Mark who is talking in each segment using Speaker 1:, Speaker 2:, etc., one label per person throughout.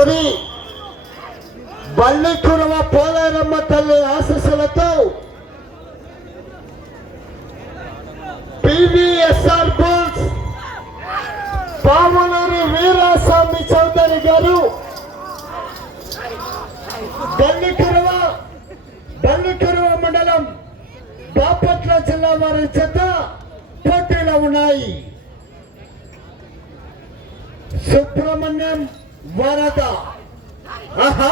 Speaker 1: తీసుకొని బల్లికురవ పోలేరమ్మ తల్లి ఆశీస్సులతో పివిఎస్ఆర్ బుల్స్ పాములూరి వీరాస్వామి చౌదరి గారు బల్లికురవ బల్లికురవ మండలం బాపట్ల జిల్లా వారి చేత పోటీలో ఉన్నాయి. సుబ్రహ్మణ్యం వరద. ఆహా!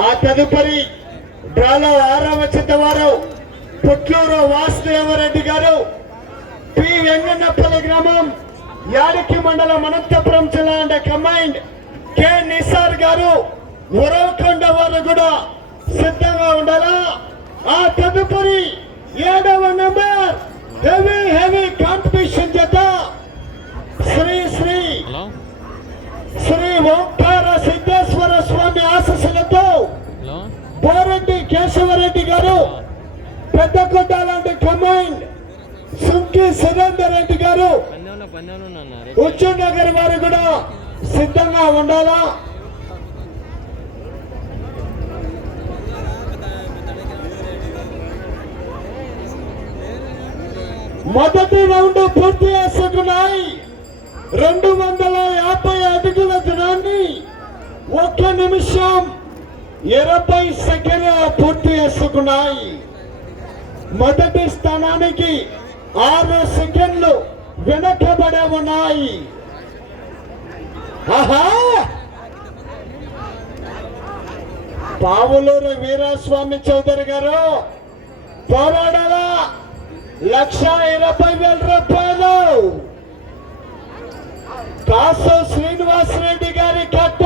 Speaker 1: ఆ తదుపరి డ్రాలో ఆరవ చిత్తవారు పుట్లూరు వాసుదేవరెడ్డి గారు పి వెంగన్నపల్లి గ్రామం యాడకి మండలం అనంతపురం జిల్లా అండ్ కమైండ్ కె నిసార్ గారు ఉరవకొండ వారు కూడా సిద్ధంగా ఉండాలా? ఆ తదుపరి ఏడవ నెంబర్ హెవీ హెవీ కాంపిటీషన్ చేత శ్రీ శ్రీ శ్రీ ఓంకార సిద్ధేశ్వర స్వామి ఆశస్సులతో
Speaker 2: హలో?
Speaker 1: బోరెడ్డి కేశవరెడ్డి గారు పెద్ద కొట్టాలంటి కమైండ్ సుంకి సురేందర్ రెడ్డి గారు. హుజూర్ నగర్ వారు కూడా సిద్ధంగా ఉండాలా? మొదటి రౌండ్ పూర్తి చేసుకున్నాయి. రెండు వందల యాభై అడుగుల దినాన్ని ఒక్క నిమిషం ఇరవై సెకండ్ పూర్తి చేసుకున్నాయి. మొదటి స్థానానికి ఆరు సెకండ్లు వెనకబడి ఉన్నాయి. ఆహా! పావులూరు వీరాస్వామి చౌదరి గారు పోరాడాలా? లక్ష ఎనభై వేల రూపాయలు. కాసు శ్రీనివాసరెడ్డి గారి కట్ట.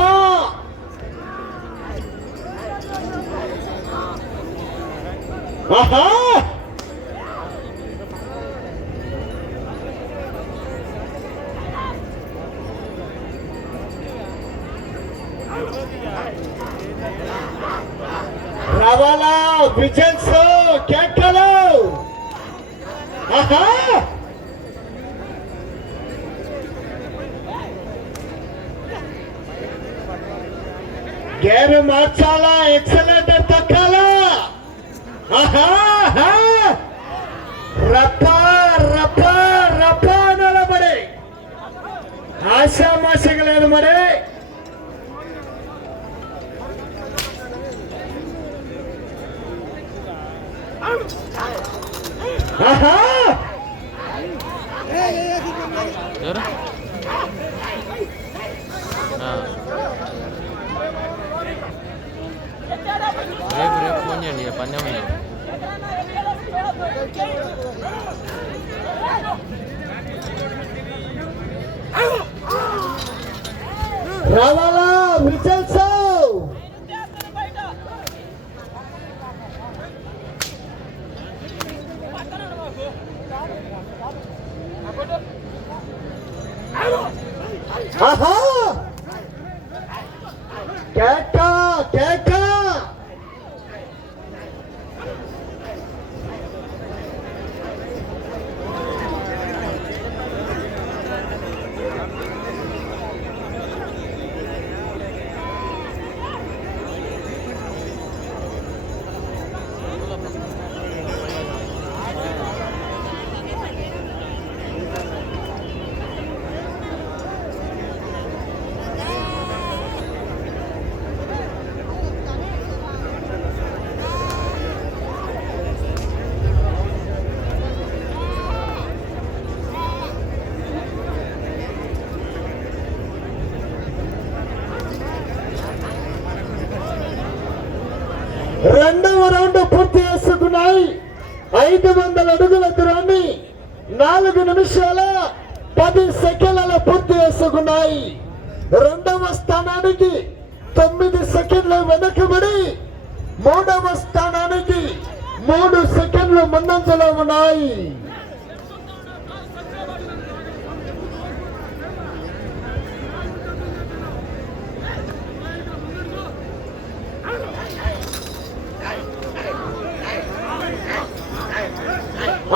Speaker 1: ఆహా! రవాలా విజయ్ సార్. గేర్ మార్చాలా ఎక్సలేటర్ తక్కాలా ఆహా! ఆహా. రప్ప రప్ప రప్ప నిలబడి. ఆశామాషగా లేదు మరి. ఆహా!
Speaker 2: ఎవరు? రేపు రేపు ఫోన్ చేయండి ఇక పందెం ఉంది.
Speaker 1: రావాలా రెండవ రౌండ్ పూర్తి చేసుకున్నాయి ఐదు వందల అడుగుల దూరాన్ని నాలుగు నిమిషాల పది సెకండ్ల పూర్తి చేసుకున్నాయి రెండవ స్థానానికి తొమ్మిది సెకండ్లు వెనకబడి మూడవ స్థానానికి మూడు సెకండ్లు ముందంజలో ఉన్నాయి.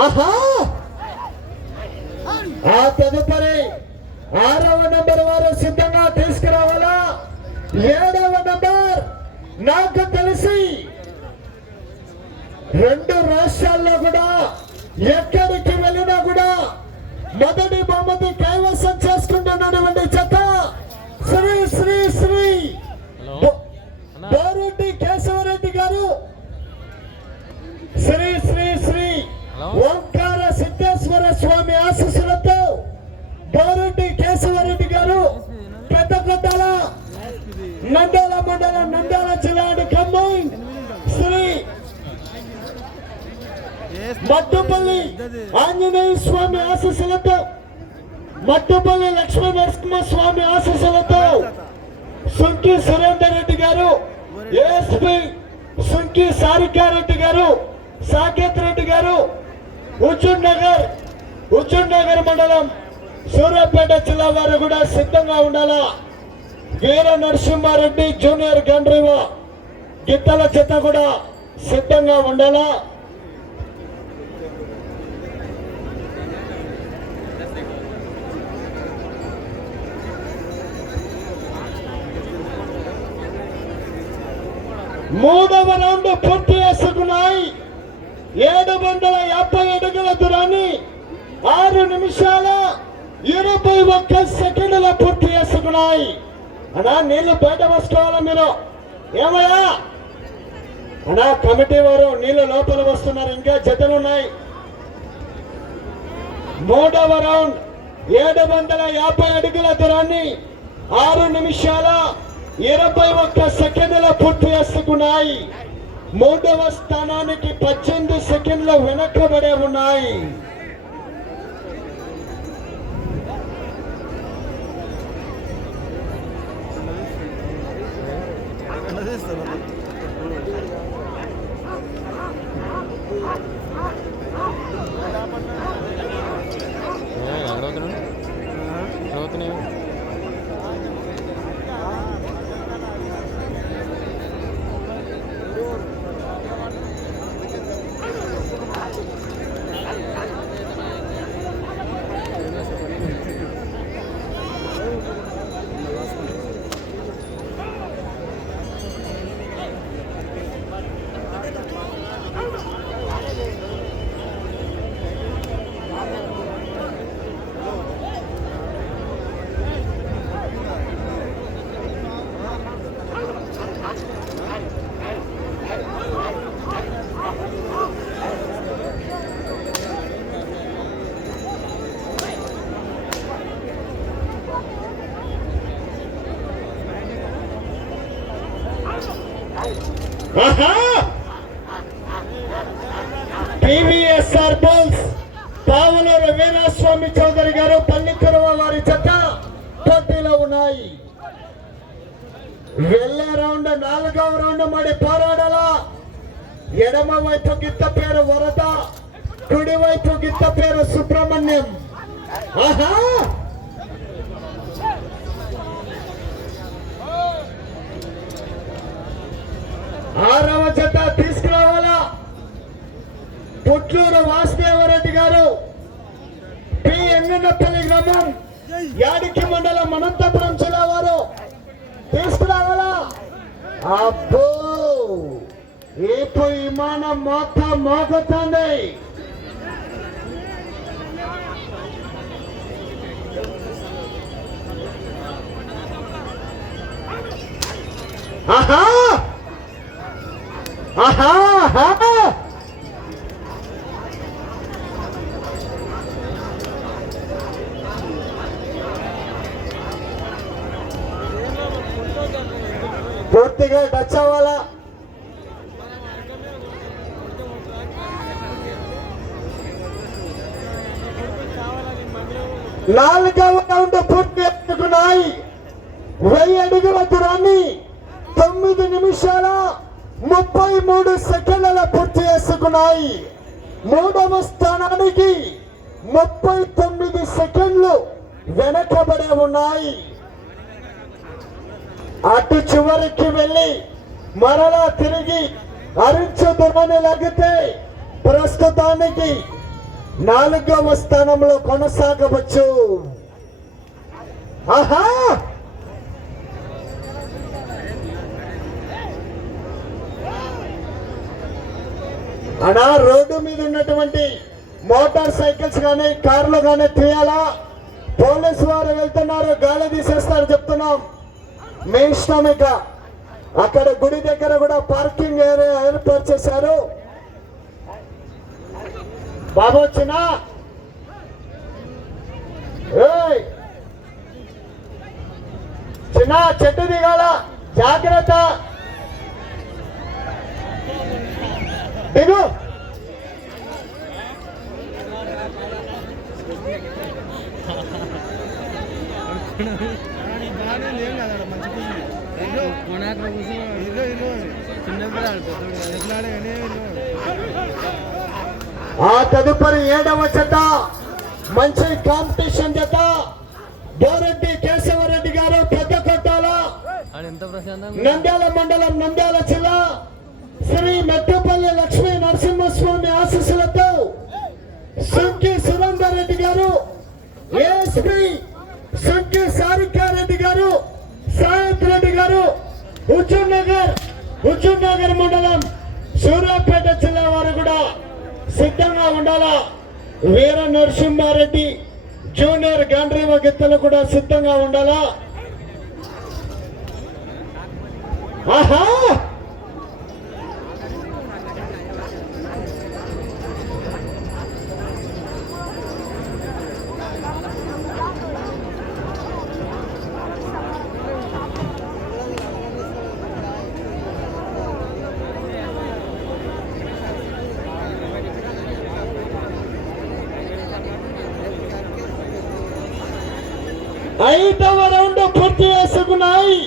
Speaker 1: ఆహా! ఆ తదుపరి ఆరవ నంబర్ వారు సిద్ధంగా తీసుకురావాలా? ఏడవ నంబర్ నాకు తెలిసి రెండు రాష్ట్రాల్లో కూడా ఎక్కడికి వెళ్ళినా కూడా మొదటి బహుమతి కైవసం చేసుకుంటున్నటువంటి చెత్త శ్రీ శ్రీ శ్రీ బోరెడ్డి కేశవరెడ్డి గారు పెద్ద కొత్తల నంద్యాల మండలం నంద్యాల జిల్లా ఖమ్మం శ్రీ మట్టుపల్లి ఆంజనేయ స్వామి ఆశీస్సులతో మట్టుపల్లి లక్ష్మీ నరసింహ స్వామి ఆశీస్సులతో సుంకి సురేందర్ రెడ్డి గారు ఏఎస్పి సుంకి సారికారెడ్డి గారు సాకేత్ రెడ్డి గారు హుజూర్ నగర్ హుజూర్ నగర్ మండలం సూర్యాపేట జిల్లా వారు కూడా సిద్ధంగా ఉండాలా? వీర నరసింహారెడ్డి జూనియర్ గండ్రివ గిత్తల చెత్త కూడా సిద్ధంగా ఉండాలా? మూడవ రౌండ్ పూర్తి చేసుకున్నాయి. ఏడు వందల యాభై అడుగుల దూరాన్ని ఆరు నిమిషాల ఇరవై ఒక్క సెకండ్ల పూర్తి చేసుకున్నాయి. అన్నా నీళ్ళు బయట వసుకోవాలా మీరు. ఏమయ్యా? అన్నా కమిటీ వారు నీళ్ళు లోపల వస్తున్నారు. ఇంకా జతలు ఉన్నాయి. మూడవ రౌండ్ ఏడు వందల యాభై అడుగుల దూరాన్ని ఆరు నిమిషాల ఇరవై ఒక్క సెకండ్ల పూర్తి చేసుకున్నాయి. మూడవ స్థానానికి పద్దెనిమిది సెకండ్ల వెనకబడే ఉన్నాయి.
Speaker 2: Business
Speaker 1: ఆహా! పివిఎస్ఆర్ బోల్స్ పావులూరు వీరాస్వామి చౌదరి గారు పల్లికరువ వారి చెత్త పోటీలో ఉన్నాయి. వెళ్ళే రౌండ్ నాలుగవ రౌండ్ మరి పోరాడాల? ఎడమ వైపు గిత్త పేరు వరద కుడి వైపు గిత్త పేరు సుబ్రహ్మణ్యం. ఆహా! ఆరవ జత తీసుకురావాలా? పుట్లూరు వాసుదేవరెడ్డి గారు పి. ఎన్నపల్లి గ్రామం యాడికి మండలం అనంతపురం జిల్లా వారు తీసుకురావాలా? అబ్బో! ఇప్పుడు విమానం మొత్తం మోగుతుంది ఆహా ఆహా ఆహా పూర్తిగా టచ్ అవ్వాలా? నాలుగు రౌండ్ పూర్తి చేసుకున్నాయి వెయ్యి అడుగుల దూరాన్ని తొమ్మిది నిమిషాల ముప్పై మూడు సెకండ్ల పూర్తి చేసుకున్నాయి. మూడవ స్థానానికి ముప్పై తొమ్మిది సెకండ్లు వెనకబడే ఉన్నాయి. అటు చివరికి వెళ్ళి మరలా తిరిగి అరించు దురని లగితే ప్రస్తుతానికి నాలుగవ స్థానంలో కొనసాగవచ్చు. ఆహా! అనా రోడ్డు మీద ఉన్నటువంటి మోటార్ సైకిల్స్ కానీ కార్లు కానీ తీయాలా? పోలీసు వారు వెళ్తున్నారు గాలి తీసేస్తారు చెప్తున్నాం. మీ ఇష్టం ఇక. అక్కడ గుడి దగ్గర కూడా పార్కింగ్ ఏరియా ఏర్పాటు చేశారు. బాబు వచ్చిన? చిన్న చెట్టు దిగాల? జాగ్రత్త! ఆ తదుపరి ఏడవ జత మంచి కాంపిటీషన్ జత. బోరెడ్డి కేశవరెడ్డి గారు పెద్ద కొట్టాల. నంద్యాల మండలం నంద్యాల జిల్లా శ్రీ ఎమ్మెల్యే లక్ష్మీ నరసింహస్వామి ఆశీస్సులతో సుంకి సురేందర్ రెడ్డి గారు ఏఎస్పి సంఖ్య సారికారెడ్డి గారు సాయంత్ రెడ్డి గారు హుజూర్ నగర్ హుజూర్ నగర్ మండలం సూర్యాపేట జిల్లా వారు కూడా సిద్ధంగా ఉండాలా? వీర నరసింహారెడ్డి జూనియర్ గాండ్రీవ గిత్తలు కూడా సిద్ధంగా ఉండాలా? ఆహా ఐదవ రౌండ్ పూర్తి చేసుకున్నాయి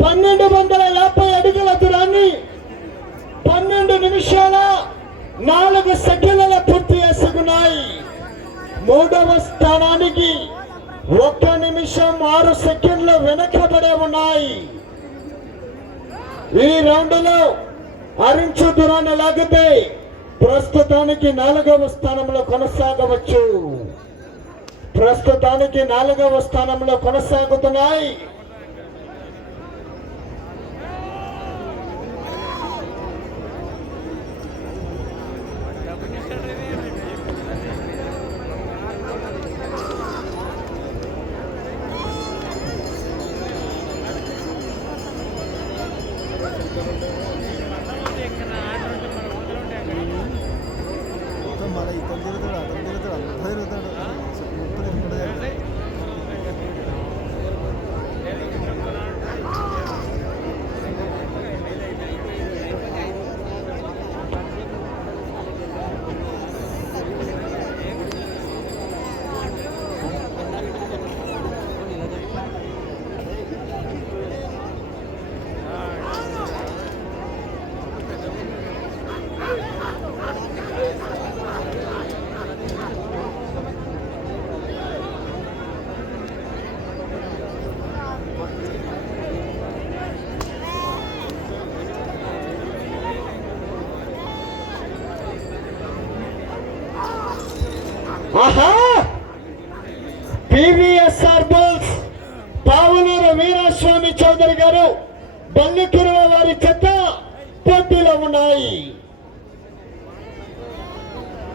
Speaker 1: పన్నెండు వందల యాభై అడుగుల దూరాన్ని పన్నెండు నిమిషాల నాలుగు సెకండ్ల పూర్తి చేసుకున్నాయి మూడవ స్థానానికి ఒక్క నిమిషం ఆరు సెకండ్లు వెనకబడే ఉన్నాయి. ఈ రౌండ్లో అరించు దూరాన్ని లాగితే ప్రస్తుతానికి నాలుగవ స్థానంలో కొనసాగవచ్చు. ప్రస్తుతానికి నాలుగవ స్థానంలో కొనసాగుతున్నాయి.
Speaker 3: ਦੇਖਣਾ ਆ
Speaker 1: ਤੁਹਾਡੇ ਮਨ ਉਹਦੋਂ ਟੈਗ ਮਾਰਾ ਇਤਨ ਜਿਹੜਾ బల్లికురువ వారి చెత్త పోటీలో ఉన్నాయి.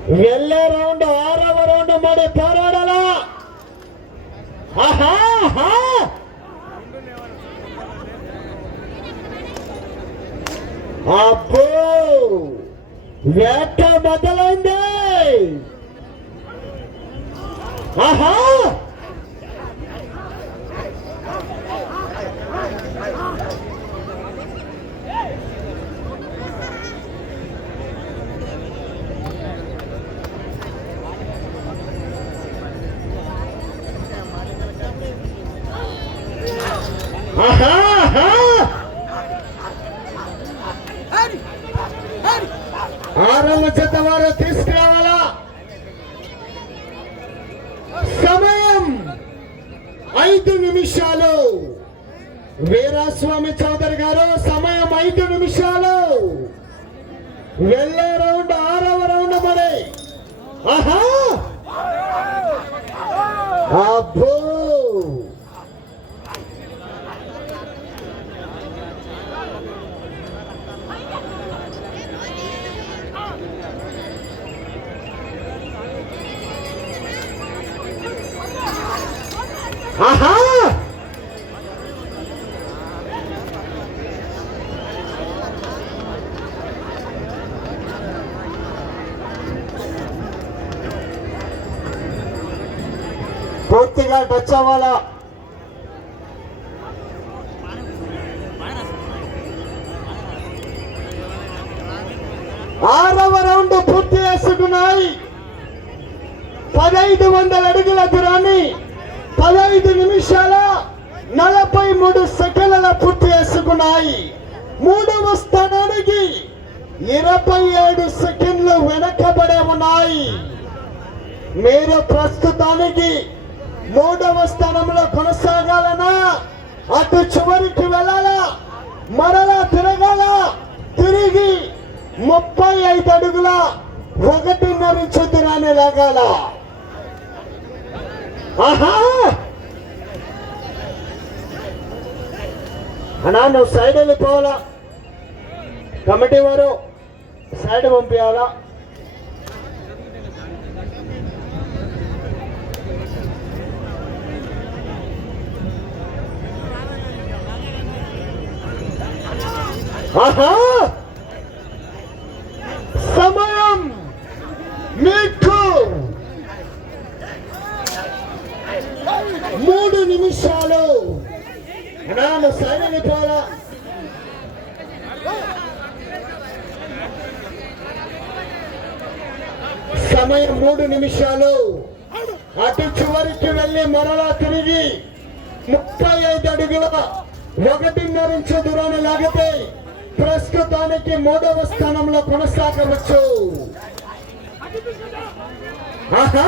Speaker 1: వెళ్ళే రౌండ్ ఆరవ రౌండ్ మరి పోరాడాలా? ఆహా ఆహా. అబ్బో! వేట మొదలైంది. ఆహా! ఆరవ జత వారు తీసుకురావాలా? సమయం ఐదు నిమిషాలు. వీరాస్వామి చౌదరి గారు సమయం ఐదు నిమిషాలు. వెళ్ళే రౌండ్ ఆరవ రౌండ్ మరి. ఆహా! అబ్బో! ఆహా! పూర్తిగా టచ్ అవ్వాలా ఆరవ రౌండ్ పూర్తి చేస్తున్నాయి పదహైదు వందల అడుగుల దూరాన్ని పదహైదు నిమిషాల నలభై మూడు సెకండ్ల పూర్తి చేసుకున్నాయి. మూడవ స్థానానికి ఇరవై ఏడు సెకండ్లు వెనకబడే ఉన్నాయి. మీరు ప్రస్తుతానికి మూడవ స్థానంలో కొనసాగాలనా? అటు చివరికి వెళ్ళాలా? మరలా తిరగాల? తిరిగి ముప్పై ఐదు అడుగుల ఒకటిన్నర చతురాన్ని లాగాల? ఆహా! అన్నా నువ్వు సైడ్ వెళ్ళిపోవాలా? కమిటీ వారు సైడ్ పంపించాలా ఆహా సమయం మీకు మూడు నిమిషాలు. అనాను సైన్ సమయం మూడు నిమిషాలు. అటు చివరికి వెళ్ళి మరలా తిరిగి ముప్పై ఐదు అడుగుల ఒకటిన్నర ఇంచు దూరాన్ని లాగితే ప్రస్తుతానికి మూడవ స్థానంలో కొనసాగవచ్చు. ఆహా!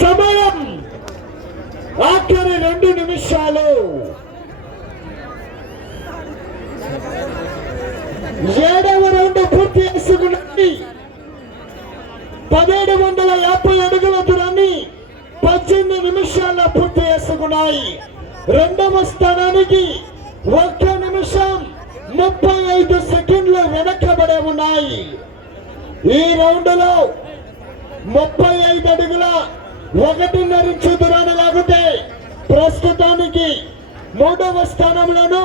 Speaker 1: సమయం ఆఖరి రెండు నిమిషాలు ఏడవ రౌండ్ పూర్తి చేసుకున్నది పదిహేడు వందల యాభై అడుగుల దూరాన్ని పద్దెనిమిది నిమిషాల్లో ఉన్నాయి రెండవ స్థానానికి ఒక్క నిమిషం ముప్పై ఐదు సెకండ్లు వెనకబడే ఉన్నాయి. ఈ రౌండ్లో ముప్పై ఐదు అడుగుల ఒకటిన్నర ఇంచు దూరాన్ని లాగితే ప్రస్తుతానికి మూడవ స్థానంలోను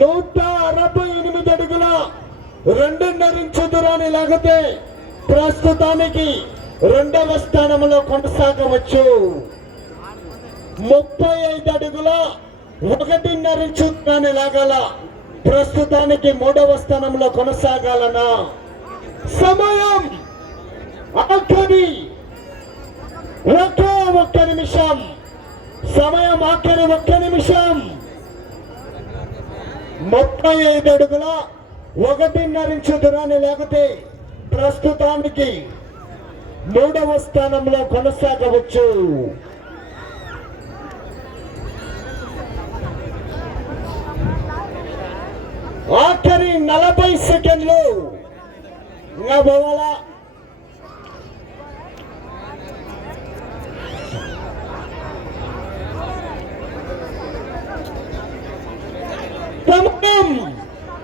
Speaker 1: నూట అరవై ఎనిమిది అడుగుల రెండున్నర ఇంచు దూరాన్ని లాగితే ప్రస్తుతానికి రెండవ స్థానంలో కొనసాగవచ్చు. ముప్పై ఐదు అడుగుల ఒకటిన్నర ఇంచు దూరాన్ని లాగాల ప్రస్తుతానికి మూడవ స్థానంలో కొనసాగాలనా సమయం ఆఖరి. ఒకే ఒక్క నిమిషం. సమయం ఆఖరి ఒక్క నిమిషం. ముప్పై ఐదు అడుగుల ఒకటిన్నర ఇంచు దూరాన్ని లేకపోతే ప్రస్తుతానికి మూడవ స్థానంలో కొనసాగవచ్చు. ఆఖరి నలభై సెకండ్లు. ఇంకా పోవాలా?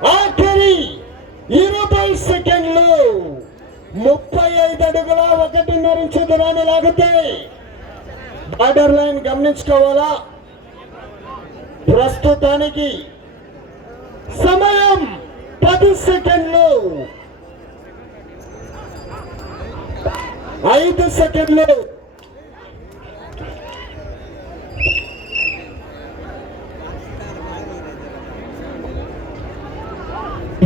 Speaker 1: ఆఖరి ఇరవై సెకండ్లు. ముప్పై ఐదు అడుగుల ఒకటిన్నర ఇంచు దూరాన్ని లాగితే బార్డర్ లైన్ గమనించుకోవాలా? ప్రస్తుతానికి సమయం పది సెకండ్లు. ఐదు సెకండ్లు.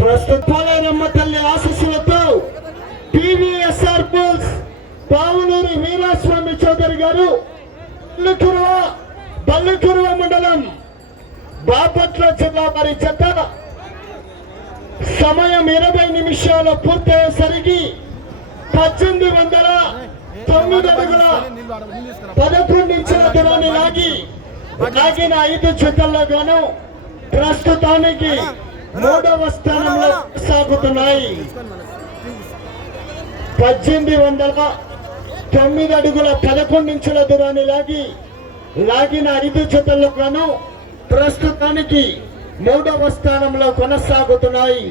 Speaker 1: ప్రస్తుతాలైనమ్మ తల్లి ఆశీస్సులతో పావులూరి వీరాస్వామి చౌదరి గారు బల్లికురువ బల్లికురువ మండలం. బాపట్ల జిల్లా మరి చెత్త సమయం ఇరవై నిమిషాలు పూర్తయ్యేసరికి పద్దెనిమిది వందల తొమ్మిది అడుగుల పదకొండు ఇంచుల దూరాన్ని లాగి లాగిన ఐదు జతల్లో గాను ప్రస్తుతానికి మూడవ స్థానంలో సాగుతున్నాయి. పద్దెనిమిది వందల తొమ్మిది అడుగుల పదకొండు ఇంచుల దూరాన్ని లాగి లాగిన ఐదు జతల్లో గాను ప్రస్తుతానికి మూడవ స్థానంలో కొనసాగుతున్నాయి.